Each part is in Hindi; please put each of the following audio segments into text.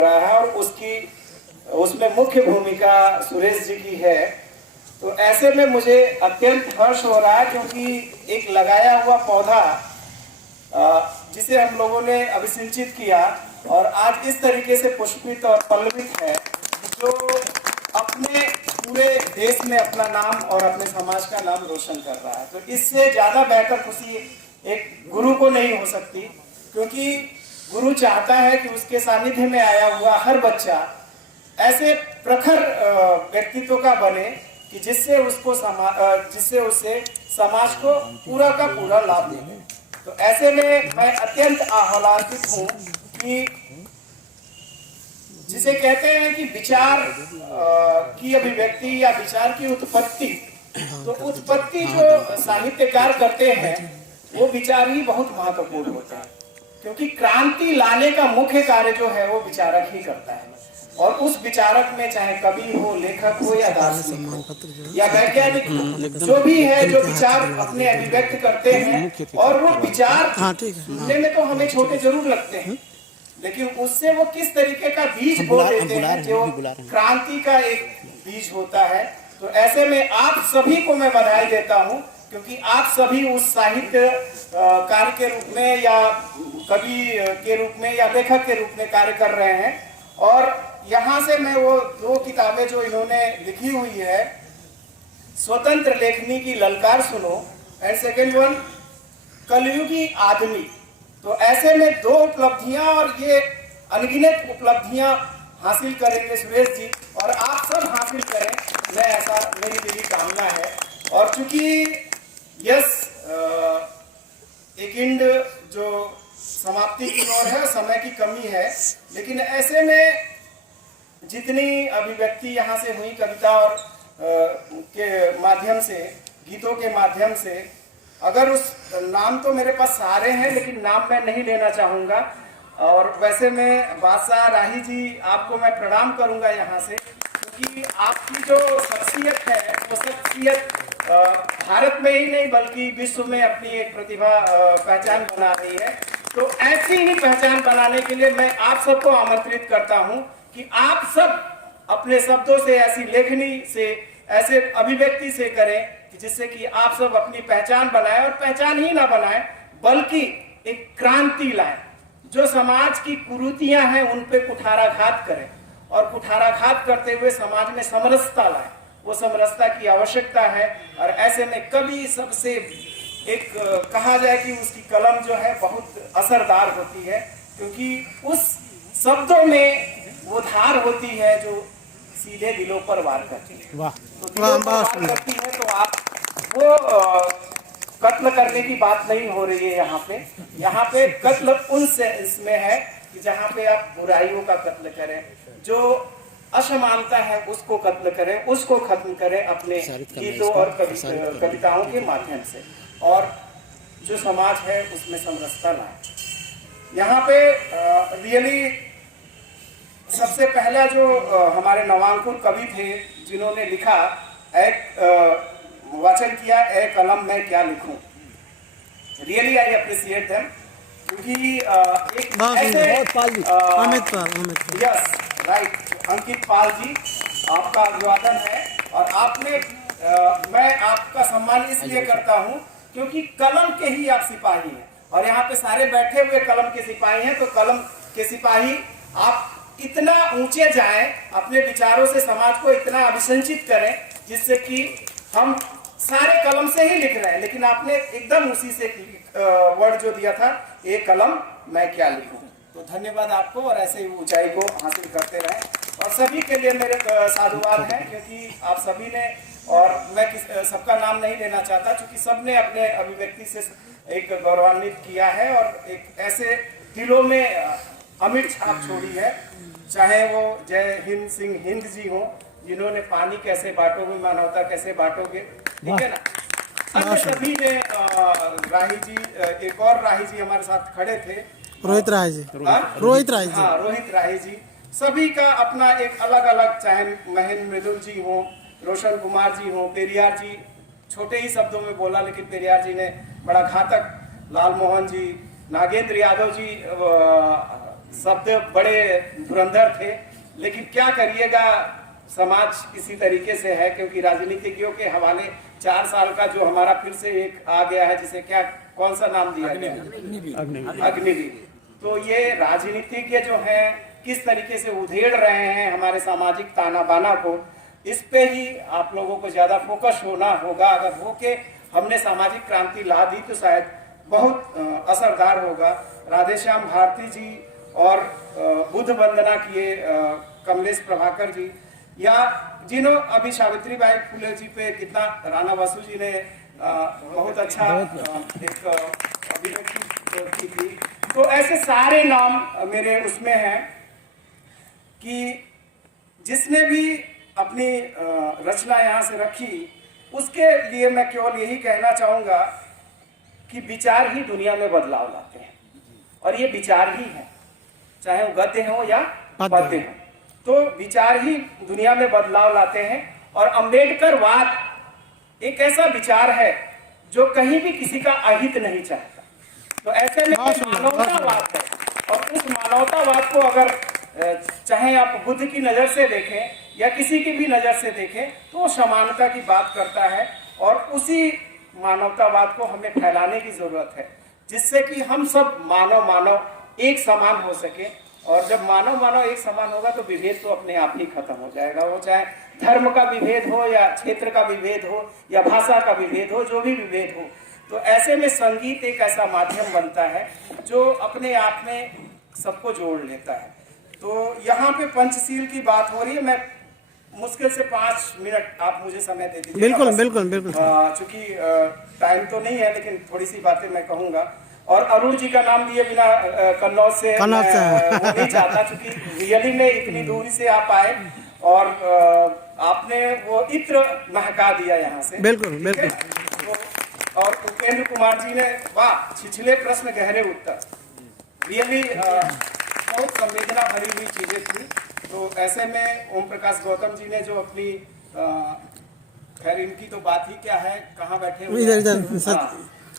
रहा है और उसमें मुख्य भूमिका सुरेश जी की है। तो ऐसे में मुझे अत्यंत हर्ष हो रहा है क्योंकि एक लगाया हुआ पौधा जिसे हम लोगों ने अभिसिंचित किया और आज इस तरीके से पुष्पित और पल्लवित है जो अपने पूरे देश में अपना नाम और अपने समाज का नाम रोशन कर रहा है। तो इससे ज्यादा बेहतर खुशी एक गुरु को नहीं हो सकती, क्योंकि गुरु चाहता है कि उसके सानिध्य में आया हुआ हर बच्चा ऐसे प्रखर व्यक्तित्व का बने कि जिससे उसे समाज को पूरा का पूरा लाभ मिले। तो ऐसे में मैं अत्यंत आह्लादित हूँ कि जिसे कहते हैं कि विचार की अभिव्यक्ति या विचार की उत्पत्ति, तो उत्पत्ति जो साहित्यकार करते हैं वो विचार ही बहुत महत्वपूर्ण होता है, क्योंकि क्रांति लाने का मुख्य कार्य जो है वो विचारक ही करता है। और उस विचारक में चाहे कवि हो, लेखक हो या दार्शनिक हो या वैज्ञानिक हो, जो भी है जो विचार अपने अभिव्यक्त करते हैं, और वो विचार सुनने में तो हमें छोटे जरूर लगते हैं, लेकिन उससे वो किस तरीके का बीज बो देते हैं जो क्रांति का एक बीज होता है। तो ऐसे में आप सभी को मैं बधाई देता हूँ, क्योंकि आप सभी उस साहित्य कार्य के रूप में या कवि के रूप में या लेखक के रूप में कार्य कर रहे हैं। और यहाँ से मैं वो 2 किताबें जो इन्होंने लिखी हुई है, स्वतंत्र लेखनी की ललकार सुनो एंड सेकेंड वन कलयुगी आदमी, तो ऐसे में 2 उपलब्धियां और ये अनगिनत उपलब्धियां हासिल करेंगे सुरेश जी, और आप सब हासिल करें, मैं ऐसा मेरी दिली कामना है। और चूंकि यस एक इंड जो समाप्ति की ओर है, समय की कमी है, लेकिन ऐसे में जितनी अभिव्यक्ति यहाँ से हुई कविता और के माध्यम से, गीतों के माध्यम से, अगर उस नाम तो मेरे पास सारे हैं लेकिन नाम मैं नहीं लेना चाहूँगा। और वैसे मैं बादशाह राही जी आपको मैं प्रणाम करूँगा यहाँ से, क्योंकि आपकी जो शख्सियत है वो शख्सियत भारत में ही नहीं बल्कि विश्व में अपनी एक प्रतिभा पहचान बना रही है। तो ऐसी ही पहचान बनाने के लिए मैं आप सबको आमंत्रित करता हूं कि आप सब अपने शब्दों से, ऐसी लेखनी से, ऐसे अभिव्यक्ति से करें कि जिससे कि आप सब अपनी पहचान बनाएं, और पहचान ही ना बनाएं बल्कि एक क्रांति लाएं, जो समाज की कुरीतियां हैं उन पे कुठाराघात करें, और कुठाराघात करते हुए समाज में समरसता लाएं। वो समरसता की आवश्यकता है। और ऐसे में कवि सबसे एक कहा जाए कि उसकी कलम जो है बहुत असरदार होती है, क्योंकि उस शब्दों में वो धार होती है जो सीधे दिलों पर वार करती है। तो दिलों पर वार करती है, तो आप वो कत्ल करने की बात नहीं हो रही है यहाँ पे कत्ल उन से इसमें है कि जहाँ पे आप बुराइयों का कत्ल करें, जो असमानता है उसको कत्ल करें, उसको खत्म करें अपने गीतों और कविताओं के माध्यम से, और जो समाज है उसमें समरसता लाए। यहाँ पे रियली सबसे पहला जो हमारे नवांकुर कवि थे जिन्होंने लिखा, वाचन किया, ए कलम मैं क्या लिखूं, रियली आई अप्रिशिएट देम, क्योंकि एक ऐसे यस राइट अंकित पाल जी, आपका अभिवादन है। और आपने मैं आपका सम्मान इसलिए करता हूं क्योंकि कलम के ही आप सिपाही हैं, और यहाँ पे सारे बैठे हुए कलम के सिपाही हैं। तो कलम के सिपाही आप इतना ऊंचे जाएं, अपने विचारों से समाज को इतना अभिसंचित करें जिससे कि हम सारे कलम से ही लिख रहे हैं, लेकिन आपने एकदम उसी से वर्ड जो दिया था, एक कलम मैं क्या लिखूं। तो धन्यवाद आपको, और ऐसे ही ऊंचाई को हासिल करते रहें। और सभी के लिए मेरे साधुवाद है, क्योंकि आप सभी ने, और मैं सबका नाम नहीं लेना चाहता क्योंकि सबने अपने अभिव्यक्ति से एक गौरवान्वित किया है और एक ऐसे दिलों में अमिट छाप छोड़ी है। चाहे वो जय हिंद सिंह हिंद जी हो, जिन्होंने पानी कैसे बांटोगे मानवता कैसे बांटोगे, ठीक है ना। अन्य सभी ने राही जी, एक और राही जी हमारे साथ खड़े थे, रोहित राही जी, सभी का अपना एक अलग अलग, चाहे महेंद्र मृदुल जी हो, रोशन कुमार जी हो, पेरियार जी, छोटे ही शब्दों में बोला लेकिन पेरियार जी ने बड़ा घातक, लाल मोहन जी, नागेंद्र यादव जी शब्द बड़े धुरंधर थे, लेकिन क्या करिएगा, समाज इसी तरीके से है। क्योंकि राजनीतिज्ञों के हवाले 4 साल का जो हमारा फिर से एक आ गया है, जिसे क्या कौन सा नाम दिया गया, अग्निवीर। तो ये राजनीतिज्ञ जो है किस तरीके से उधेड़ रहे हैं हमारे सामाजिक ताना बाना को, इस पे ही आप लोगों को ज्यादा फोकस होना होगा। अगर हो के हमने सामाजिक क्रांति ला दी तो शायद बहुत असरदार होगा। राधेश्याम भारती जी और बुद्ध वंदना किए कमलेश प्रभाकर जी, या जिन्हों अभी सावित्रीबाई फुले जी पे कितना, राणा बसु जी ने बहुत अच्छा एक अभिव्यक्ति की थी। तो ऐसे सारे नाम मेरे उसमें हैं कि जिसने भी अपनी रचना यहाँ से रखी, उसके लिए मैं केवल यही कहना चाहूँगा कि विचार ही दुनिया में बदलाव लाते हैं, और ये विचार ही है, चाहे वो गद्य हो या पद्य हो, तो विचार ही दुनिया में बदलाव लाते हैं। और अम्बेडकरवाद एक ऐसा विचार है जो कहीं भी किसी का अहित नहीं चाहता। तो ऐसे में मानवतावाद है, और उस मानवतावाद को अगर चाहे आप बुद्ध की नजर से देखें या किसी की भी नजर से देखें, तो समानता की बात करता है। और उसी मानवतावाद को हमें फैलाने की जरूरत है, जिससे कि हम सब मानव एक समान हो सके। और जब मानव एक समान होगा तो विभेद तो अपने आप ही खत्म हो जाएगा। वो चाहे धर्म का विभेद हो या क्षेत्र का विभेद हो या भाषा का विभेद हो, जो भी विभेद हो। तो ऐसे में संगीत एक ऐसा माध्यम बनता है जो अपने आप में सबको जोड़ लेता है। तो यहाँ पे पंचशील की बात हो रही है। मैं मुश्किल से 5 मिनट आप मुझे समय दे दीजिए। बिल्कुल। चूंकि टाइम तो नहीं है, लेकिन थोड़ी सी बातें मैं कहूँगा। और अरुण जी का नाम लिए बिना कन्नौज से वो नहीं चाहता, क्योंकि रियली में इतनी दूरी से आप आए और आपने वो इत्र महका दिया यहाँ से। बिल्कुल। तो और उपेंद्र कुमार जी ने वाह, छिछले प्रश्न गहरे उत्तर, रियली बहुत संवेदना भरी हुई चीजें थी। तो ऐसे में ओम प्रकाश गौतम जी ने जो अपनी खैर इनकी तो बात ही क्या है, कहाँ बैठे हुए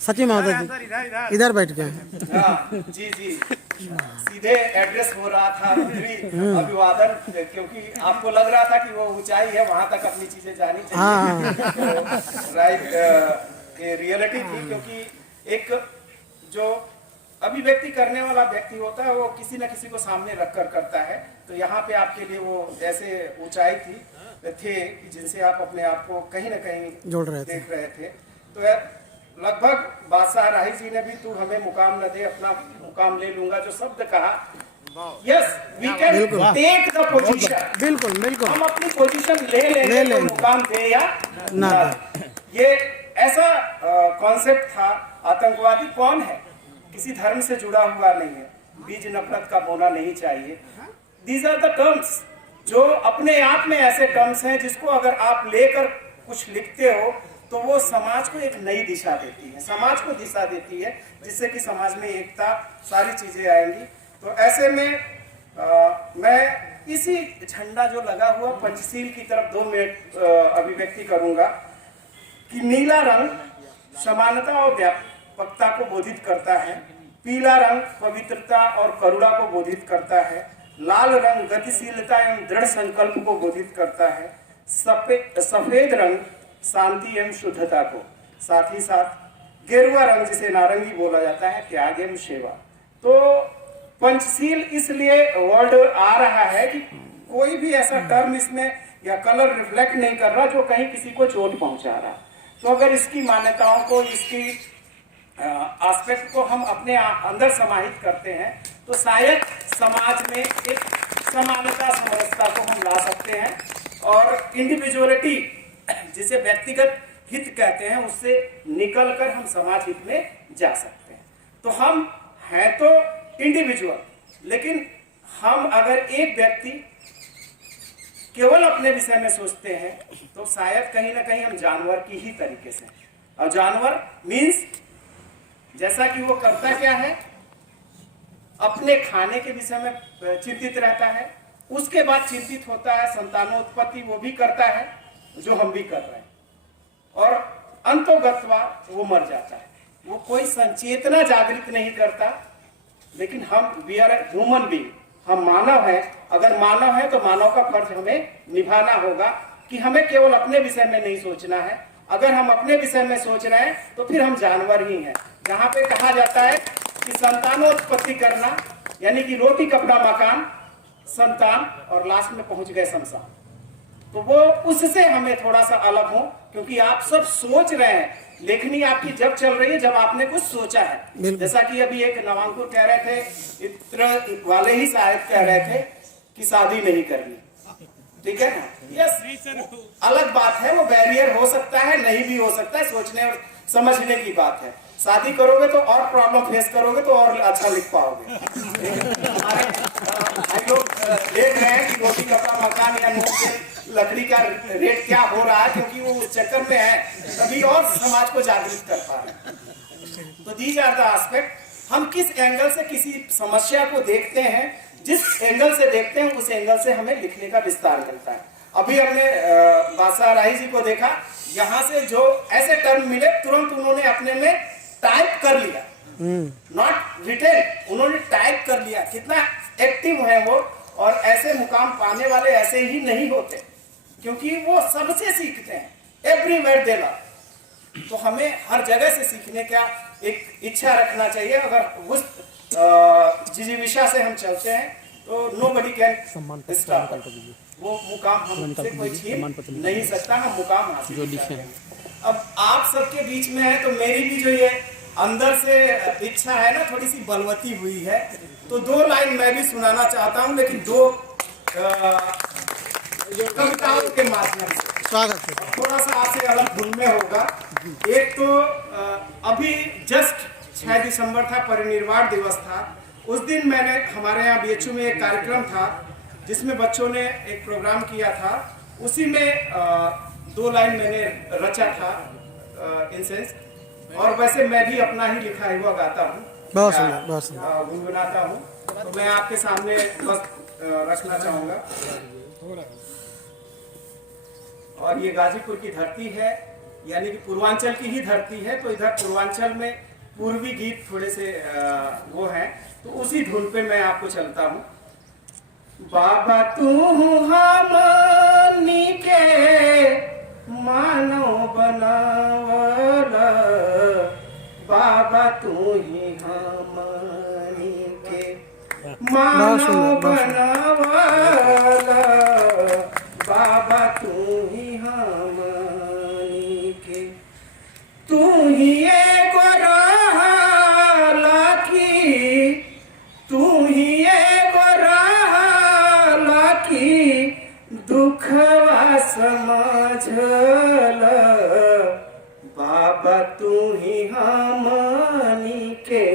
सचिव महोदय जी इधर बैठ गए। हाँ जी, सीधे एड्रेस हो रहा था अभिवादन, क्योंकि आपको लग रहा था कि वो ऊंचाई है, वहां तक अपनी चीजें जानी चाहिए। तो राइट रियलिटी थी, क्योंकि एक जो अभिव्यक्ति करने वाला व्यक्ति होता है वो किसी न किसी को सामने रखकर करता है। तो यहाँ पे आपके लिए वो ऐसे ऊंचाई थे जिनसे आप अपने आप को कहीं न कहीं देख रहे थे। तो लगभग बादशाह राही जी ने भी तू हमें मुकाम न दे, अपना मुकाम ले लूंगा जो शब्द कहा, yes we can take the position. बिल्कुल हम अपनी पोजीशन ले लेंगे, तो मुकाम दे या ना। ये ऐसा कॉन्सेप्ट था। आतंकवादी कौन है? किसी धर्म से जुड़ा हुआ नहीं है। बीज नफरत का बोना नहीं चाहिए। दीज आर द टर्म्स जो अपने आप में ऐसे टर्म्स हैं जिसको अगर आप लेकर कुछ लिखते हो तो वो समाज को एक नई दिशा देती है, समाज को दिशा देती है, जिससे कि समाज में एकता, सारी चीजें आएंगी। तो ऐसे में मैं इसी झंडा जो लगा हुआ पंचशील की तरफ 2 मिनट अभिव्यक्ति करूंगा कि नीला रंग समानता और व्यापकता को बोधित करता है, पीला रंग पवित्रता और करुणा को बोधित करता है, लाल रंग गतिशीलता एवं दृढ़ संकल्प को बोधित करता है, सफेद रंग शांति एवं शुद्धता को, साथ ही साथ गेरुआ रंग जिसे नारंगी बोला जाता है, त्याग एवं सेवा। तो पंचशील इसलिए वर्ड आ रहा है कि कोई भी ऐसा टर्म इसमें या कलर रिफ्लेक्ट नहीं कर रहा जो कहीं किसी को चोट पहुंचा रहा। तो अगर इसकी मान्यताओं को, इसकी एस्पेक्ट को हम अपने अंदर समाहित करते हैं तो शायद समाज में एक समानता, समरसता को हम ला सकते हैं। और इंडिविजुअलिटी जिसे व्यक्तिगत हित कहते हैं, उससे निकलकर हम समाज हित में जा सकते हैं। तो हम हैं तो इंडिविजुअल, लेकिन हम अगर एक व्यक्ति केवल अपने विषय में सोचते हैं तो शायद कहीं ना कहीं हम जानवर की ही तरीके से। और जानवर मीन्स जैसा कि वो करता क्या है, अपने खाने के विषय में चिंतित रहता है, उसके बाद चिंतित होता है संतानोत्पत्ति, वो भी करता है जो हम भी कर रहे हैं, और अंतोगत्वा वो मर जाता है। वो कोई संचेतना जागृत नहीं करता लेकिन हम वी आर ह्यूमन बीइंग, हम मानव हैं। अगर मानव है तो मानव का फर्ज हमें निभाना होगा कि हमें केवल अपने विषय में नहीं सोचना है। अगर हम अपने विषय में सोच रहे हैं तो फिर हम जानवर ही हैं। जहाँ पे कहा जाता है कि संतानोत्पत्ति करना, यानी कि रोटी कपड़ा मकान, संतान, और लास्ट में पहुंच गए शमशान। तो वो उससे हमें थोड़ा सा अलग हो, क्योंकि आप सब सोच रहे हैं, लेखनी आपकी जब चल रही है जब आपने कुछ सोचा है। जैसा कि अभी एक नवांकुर कह रहे थे, इत्र वाले ही शायद कह रहे थे कि शादी नहीं करनी, ठीक है ना। यस, अलग बात है, वो बैरियर हो सकता है, नहीं भी हो सकता है, सोचने और समझने की बात है। शादी करोगे तो और प्रॉब्लम फेस करोगे तो और अच्छा लिख पाओगे। हमारे हम लोग देख रहे हैं कि रोटी कपड़ा मकान या नोट के लकड़ी का रेट क्या हो रहा है, क्योंकि वो उस चक्कर में है, तभी और समाज को जागृत कर पा रहे हैं। तो दीज आर द एस्पेक्ट। हम किस एंगल से किसी समस्या को देखते हैं, जिस एंगल से देखते हैं उस एंगल से हमें लिखने का विस्तार मिलता है। अभी हमने बादशाह राही जी को देखा, यहाँ से जो ऐसे टर्म मिले तुरंत उन्होंने अपने में टाइप कर लिया, नॉट रिटेन, उन्होंने टाइप कर लिया। कितना एक्टिव है वो, और ऐसे मुकाम पाने वाले ऐसे ही नहीं होते, क्योंकि वो सबसे सीखते हैं, एवरीवेयर दे लर्न। तो हमें हर जगह से सीखने का एक इच्छा रखना चाहिए। अगर उस जिजीविषा से हम चलते हैं तो नोबडी कैन स्टॉप, वो मुकाम हमसे कोई छीन नहीं सकता, हम मुकाम हासिल करते हैं। अब आप सबके बीच में है तो मेरी भी जो ये अंदर से इच्छा है ना, थोड़ी सी बलवती हुई है, तो 2 लाइन मैं भी सुनाना चाहता हूँ, लेकिन 2 कविताओं के माध्यम से। स्वागत है। थोड़ा सा आपसे अलग धुन में होगा। एक तो अभी जस्ट 6 दिसंबर था, परिनिर्वाण दिवस था। उस दिन मैंने हमारे यहाँ बीएचयू में एक कार्यक्रम था जिसमें बच्चों ने एक प्रोग्राम किया था, उसी में 2 लाइन मैंने रचा था इंसेंस। और वैसे मैं भी अपना ही लिखा हुआ गाता हूँ, बहुत सुंदर, बहुत सुंदर गुनगुनाता हूँ, तो मैं आपके सामने बस रखना चाहूँगा। और ये गाजीपुर की धरती है, यानी कि पूर्वांचल की ही धरती है, तो इधर पूर्वांचल में पूर्वी गीत थोड़े से वो हैं, तो उसी धुन पे मैं आपको चलता हूँ। बाबा तू हमनी के मानो बनावला, बाबा तू ही हमनी के मानो बनावला, बाबा तू ही हमनी के, तू ही एक रहला की, तू ही एक रहला की, दुखवा समझल, बाबा तू ही हमनी के